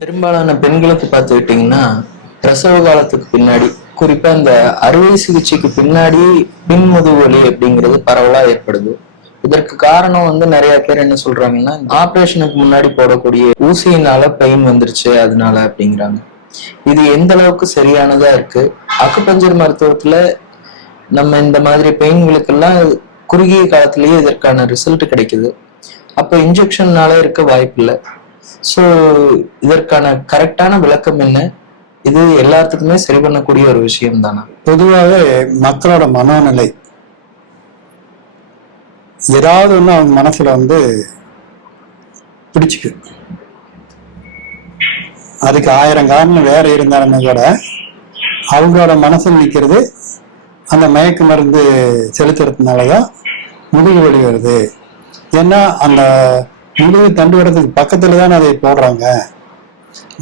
பெரும்பாலான பெண்களுக்கு பார்த்துக்கிட்டிங்கன்னா, பிரசவ காலத்துக்கு பின்னாடி, குறிப்பா இந்த அறுவை சிகிச்சைக்கு பின்னாடி பின்முதுகு வலி அப்படிங்கிறது பரவலா ஏற்படுது. இதற்கு காரணம் நெறைய பேர் என்ன சொல்றாங்கன்னா, ஆப்ரேஷனுக்கு முன்னாடி போடக்கூடிய ஊசியினால பெயின் வந்துருச்சு அதனால அப்படிங்கிறாங்க. இது எந்த அளவுக்கு சரியானதா இருக்கு? அக்குபஞ்சர் மருத்துவத்துல நம்ம இந்த மாதிரி பெயின்களுக்கெல்லாம் குறுகிய காலத்திலேயே இதற்கான ரிசல்ட் கிடைக்குது. அப்ப இன்ஜெக்ஷன்னால இருக்க வாய்ப்பில்ல. ஸோ இதற்கான கரெக்டான விளக்கம் என்ன? இது எல்லாத்துக்குமே சரி பண்ணக்கூடிய ஒரு விஷயம் தானா? பொதுவாகவே மக்களோட மனநிலை ஏதாவது ஒன்று அவங்க மனசுல பிடிச்சிக்கு. அதுக்கு 1000 காரணம் வேற இருந்தாலுமே கூட அவங்களோட மனசில் நிற்கிறது அந்த மயக்க மருந்து செலுத்துறதுனாலதான் முதுகு வலி வருது. ஏன்னா அந்த முதுகு தண்டு வரதுக்கு பக்கத்துல தான் அதை போடுறாங்க.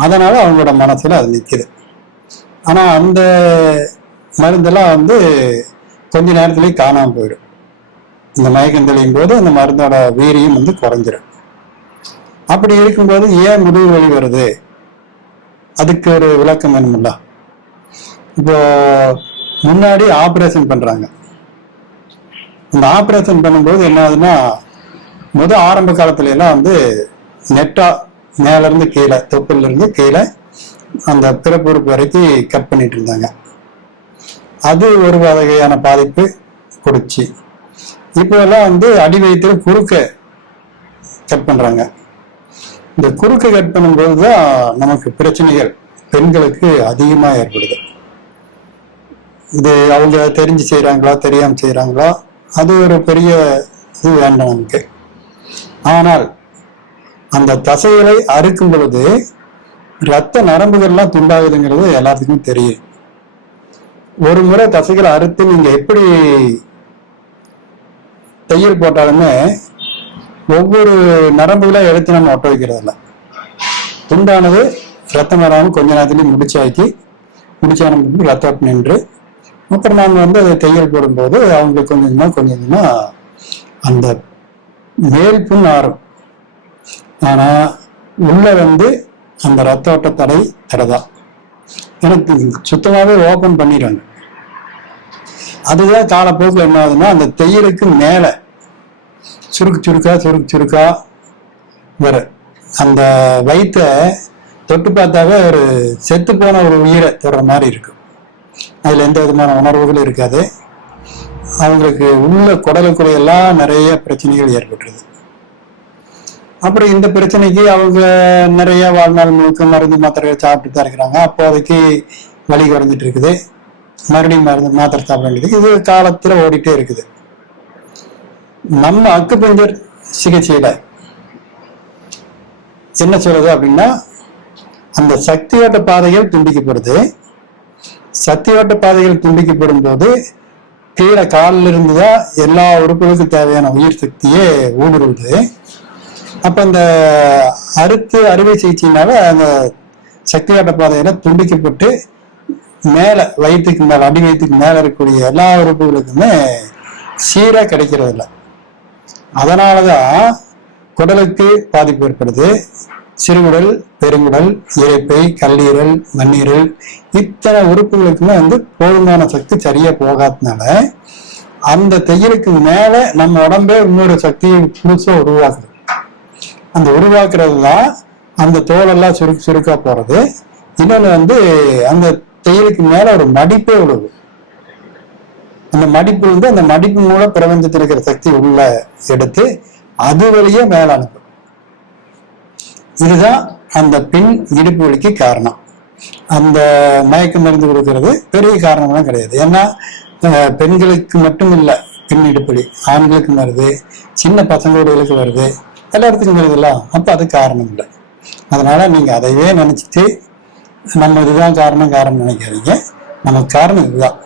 அதனால அவங்களோட மனசுல அது நிற்குது. ஆனா அந்த மருந்தெல்லாம் கொஞ்ச நேரத்திலேயே காணாம போயிடும். இந்த மயக்கம் தெளியும் போது அந்த மருந்தோட வீரியம் குறைஞ்சிடும். அப்படி இருக்கும்போது ஏன் முதுகு வலி வருது, அதுக்கு ஒரு விளக்கம் வேணுமில்ல. இப்போ முன்னாடி ஆப்ரேஷன் பண்றாங்க. இந்த ஆப்ரேஷன் பண்ணும்போது என்ன ஆகுதுன்னா, ஆரம்ப காலத்துல எல்லாம் நெட்டா மேல இருந்து கீழே, தொப்புல இருந்து கீழே அந்த பிறப்புறுப்பு வரைக்கும் கட் பண்ணிட்டு இருந்தாங்க. அது ஒரு வகையான பாதிப்பு கொடுச்சு. இப்போ எல்லாம் அடி வயிற்றுல குறுக்க கட் பண்றாங்க. இந்த குறுக்க கட் பண்ணும்போதுதான் நமக்கு பிரச்சனைகள் பெண்களுக்கு அதிகமா ஏற்படுது. இது அவங்க தெரிஞ்சு செய்யறாங்களா தெரியாம செய்யறாங்களா, அது ஒரு பெரிய இது வேண்டாம் நமக்கு. ஆனால் அந்த தசைகளை அறுக்கும் பொழுது ரத்த நரம்புகள்லாம் துண்டாகுதுங்கிறது எல்லாத்துக்கும் தெரியும். ஒரு முறை தசைகளை அறுத்து நீங்க எப்படி தையல் போட்டாலுமே ஒவ்வொரு நரம்புகளை எடுத்து நம்ம ஒட்ட வைக்கிறது இல்லை. துண்டானது ரத்தம் வராமல் கொஞ்ச நேரத்துலையும் முடிச்சான ரத்தம் நின்று அப்புறம் நாங்கள் அதை தையல் போடும்போது அவங்களுக்கு கொஞ்சம் கொஞ்சமா அந்த மேல் புண் ஆறும். ஆனா உள்ள அந்த ரத்த ஓட்ட தடைதான் எனக்கு சுத்தமாவே ஓபன் பண்ணிடுறாங்க. அதுதான் காலப்போக்கில் என்ன ஆகுதுன்னா, அந்த தையலுக்கு மேல சுருக்கா வர அந்த வயிற்ற தொட்டு பார்த்தாவே ஒரு செத்து போன ஒரு உயிரை தொடுற மாதிரி இருக்கும். அதுல எந்த விதமான உணர்வுகளும் இருக்காது. அவங்களுக்கு உள்ள குடலுக்குறையெல்லாம் நிறைய பிரச்சனைகள் ஏற்பட்டுருது. அப்புறம் இந்த பிரச்சனைக்கு அவங்க நிறைய வாழ்நாள் முழுக்க மருந்து மாத்திரைகள் சாப்பிட்டு தான் இருக்கிறாங்க. அப்போதைக்கு வலி குறைஞ்சிட்டு இருக்குது, மறுபடியும் மருந்து மாத்திரை சாப்பிட வேண்டியது, இது காலத்துல ஓடிட்டே இருக்குது. நம்ம அக்குபஞ்சர் சிகிச்சையில என்ன சொல்றது அப்படின்னா, அந்த சக்தி ஓட்ட பாதைகள் துண்டிக்கப்படுது. சக்தி ஓட்ட பாதைகள் துண்டிக்கப்படும் போது கீழே காலில் இருந்துதான் எல்லா உறுப்புகளுக்கும் தேவையான உயிர் சக்தியே ஊடுருவுது. அப்ப அந்த அறுவை சிகிச்சையினால அந்த சக்தி ஓட்ட பாதையில துண்டிக்கப்பட்டு மேல வயிற்றுக்கு மேல, அடி வயிற்றுக்கு மேல இருக்கக்கூடிய எல்லா உறுப்புகளுக்குமே சீரா கிடைக்கிறது இல்லை. அதனாலதான் குடலுக்கு பாதிப்பு ஏற்படுது. சிறுகுடல், பெருங்குடல், இரைப்பை, கல்லீரல், மண்ணீரல், இத்தனை உறுப்புகளுக்குமே போதுமான சக்தி சரியா போகாததுனால அந்த தையலுக்கு மேல நம்ம உடம்பே இன்னொரு சக்தியை புதுசா உருவாக்குது. அந்த உருவாக்குறது தான் அந்த தோலெல்லாம் சுருக்கா போறது. இன்னொன்னு அந்த தையலுக்கு மேல ஒரு மடிப்பே விழுது. அந்த மடிப்பு அந்த மடிப்பு மூலம் பிரபஞ்சத்தில் இருக்கிற சக்தி உள்ள எடுத்து அது வழியே மேல அனுப்பும். இதுதான் அந்த பின் இடுப்பு வலிக்கு காரணம். அந்த மயக்க மருந்து கொடுக்கறது பெரிய காரணம்லாம் கிடையாது. ஏன்னா பெண்களுக்கு மட்டும் இல்லை பின் இடுப்பு வலி, ஆண்களுக்கும் வருது, சின்ன பசங்களுடையளுக்கு வருது, எல்லாத்துக்கும் வருதுல்ல. அப்ப அது காரணம் இல்லை. அதனால நீங்க அதையே நினைச்சிட்டு நம்ம இதுதான் காரணம் நினைக்காதீங்க. நமக்கு காரணம் இதுதான்,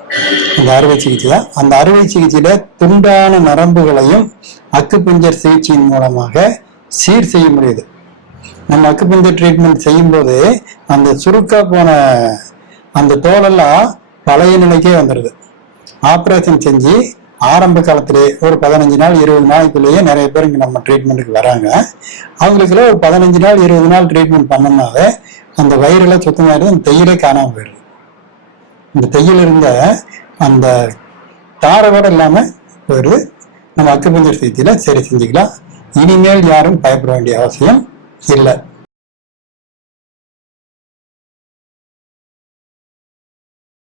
அந்த அறுவை சிகிச்சை தான். அந்த அறுவை சிகிச்சையில துண்டான நரம்புகளையும் அக்குபஞ்சர் சிகிச்சையின் மூலமாக சீர் செய்ய முடியுது. நம்ம அக்குபஞ்சர் ட்ரீட்மெண்ட் செய்யும் போது அந்த சுருக்கா போன அந்த தோலெல்லாம் பழைய நிலைக்கே வந்துடுது. ஆப்ரேஷன் செஞ்சு ஆரம்ப காலத்திலே ஒரு 15 நாள் 20 நாளைக்குள்ளேயே நிறைய பேர் இங்க நம்ம ட்ரீட்மெண்ட்டுக்கு வராங்க. அவங்களுக்குள்ள ஒரு 15 நாள் 20 நாள் ட்ரீட்மெண்ட் பண்ணோம்னாவே அந்த வயிறெல்லாம் சுத்தமாயிருது, அந்த தையலே காணாம போயிடுது. இந்த தையல் இருந்த அந்த தாரை கூட இல்லாம போயிடுது. நம்ம அக்குபஞ்சர் சிகிச்சையில சரி செஞ்சுக்கலாம். இனிமேல் யாரும் பயப்பட வேண்டிய அவசியம் இல்லை.